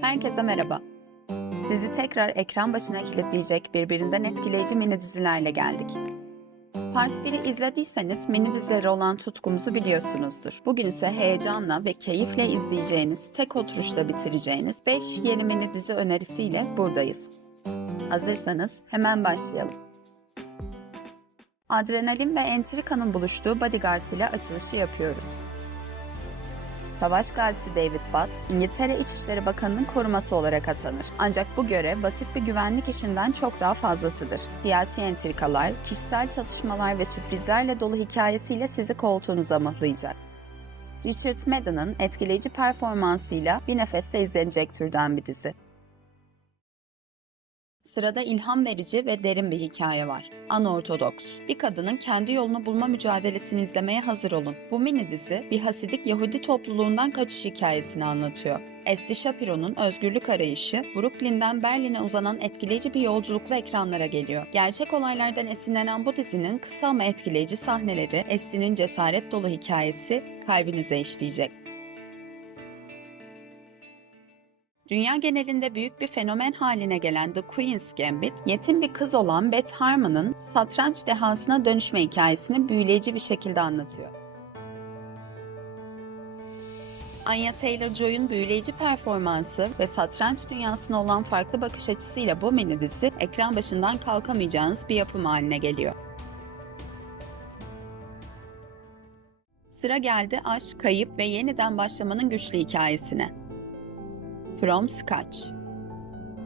Herkese merhaba. Sizi tekrar ekran başına kilitleyecek birbirinden etkileyici mini dizilerle geldik. Part 1'i izlediyseniz mini dizilere olan tutkumuzu biliyorsunuzdur. Bugün ise heyecanla ve keyifle izleyeceğiniz, tek oturuşta bitireceğiniz 5 yeni mini dizi önerisiyle buradayız. Hazırsanız hemen başlayalım. Adrenalin ve entrikanın buluştuğu Bodyguard ile açılışı yapıyoruz. Savaş gazisi David Butt, İngiltere İçişleri Bakanı'nın koruması olarak atanır. Ancak bu görev basit bir güvenlik işinden çok daha fazlasıdır. Siyasi entrikalar, kişisel çatışmalar ve sürprizlerle dolu hikayesiyle sizi koltuğunuza mıhlayacak. Richard Madden'ın etkileyici performansıyla bir nefeste izlenecek türden bir dizi. Sırada ilham verici ve derin bir hikaye var. Anortodoks. Bir kadının kendi yolunu bulma mücadelesini izlemeye hazır olun. Bu mini dizi bir Hasidik Yahudi topluluğundan kaçış hikayesini anlatıyor. Esti Shapiro'nun özgürlük arayışı, Brooklyn'den Berlin'e uzanan etkileyici bir yolculukla ekranlara geliyor. Gerçek olaylardan esinlenen bu dizinin kısa ama etkileyici sahneleri, Esti'nin cesaret dolu hikayesi kalbinize işleyecek. Dünya genelinde büyük bir fenomen haline gelen The Queen's Gambit, yetim bir kız olan Beth Harmon'ın satranç dehasına dönüşme hikayesini büyüleyici bir şekilde anlatıyor. Anya Taylor-Joy'un büyüleyici performansı ve satranç dünyasına olan farklı bakış açısıyla bu mini dizi ekran başından kalkamayacağınız bir yapım haline geliyor. Sıra geldi aşk, kayıp ve yeniden başlamanın güçlü hikayesine. From Scratch.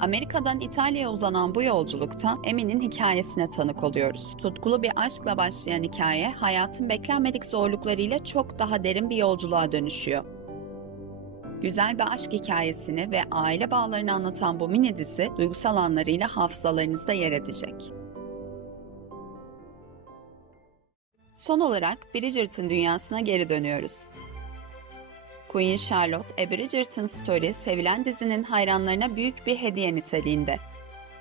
Amerika'dan İtalya'ya uzanan bu yolculukta Emi'nin hikayesine tanık oluyoruz. Tutkulu bir aşkla başlayan hikaye, hayatın beklenmedik zorluklarıyla çok daha derin bir yolculuğa dönüşüyor. Güzel bir aşk hikayesini ve aile bağlarını anlatan bu mini dizi, duygusal anlarıyla hafızalarınızda yer edecek. Son olarak Bridgerton dünyasına geri dönüyoruz. Queen Charlotte, A Bridgerton Story sevilen dizinin hayranlarına büyük bir hediye niteliğinde.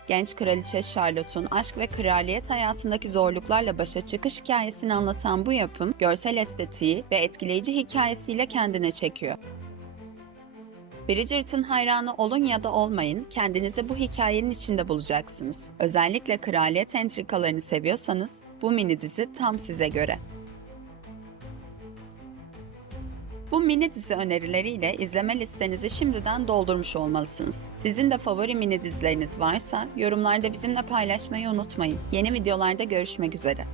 Genç kraliçe Charlotte'un aşk ve kraliyet hayatındaki zorluklarla başa çıkış hikayesini anlatan bu yapım, görsel estetiği ve etkileyici hikayesiyle kendine çekiyor. Bridgerton hayranı olun ya da olmayın, kendinizi bu hikayenin içinde bulacaksınız. Özellikle kraliyet entrikalarını seviyorsanız, bu mini dizi tam size göre. Bu mini dizi önerileriyle izleme listenizi şimdiden doldurmuş olmalısınız. Sizin de favori mini dizileriniz varsa yorumlarda bizimle paylaşmayı unutmayın. Yeni videolarda görüşmek üzere.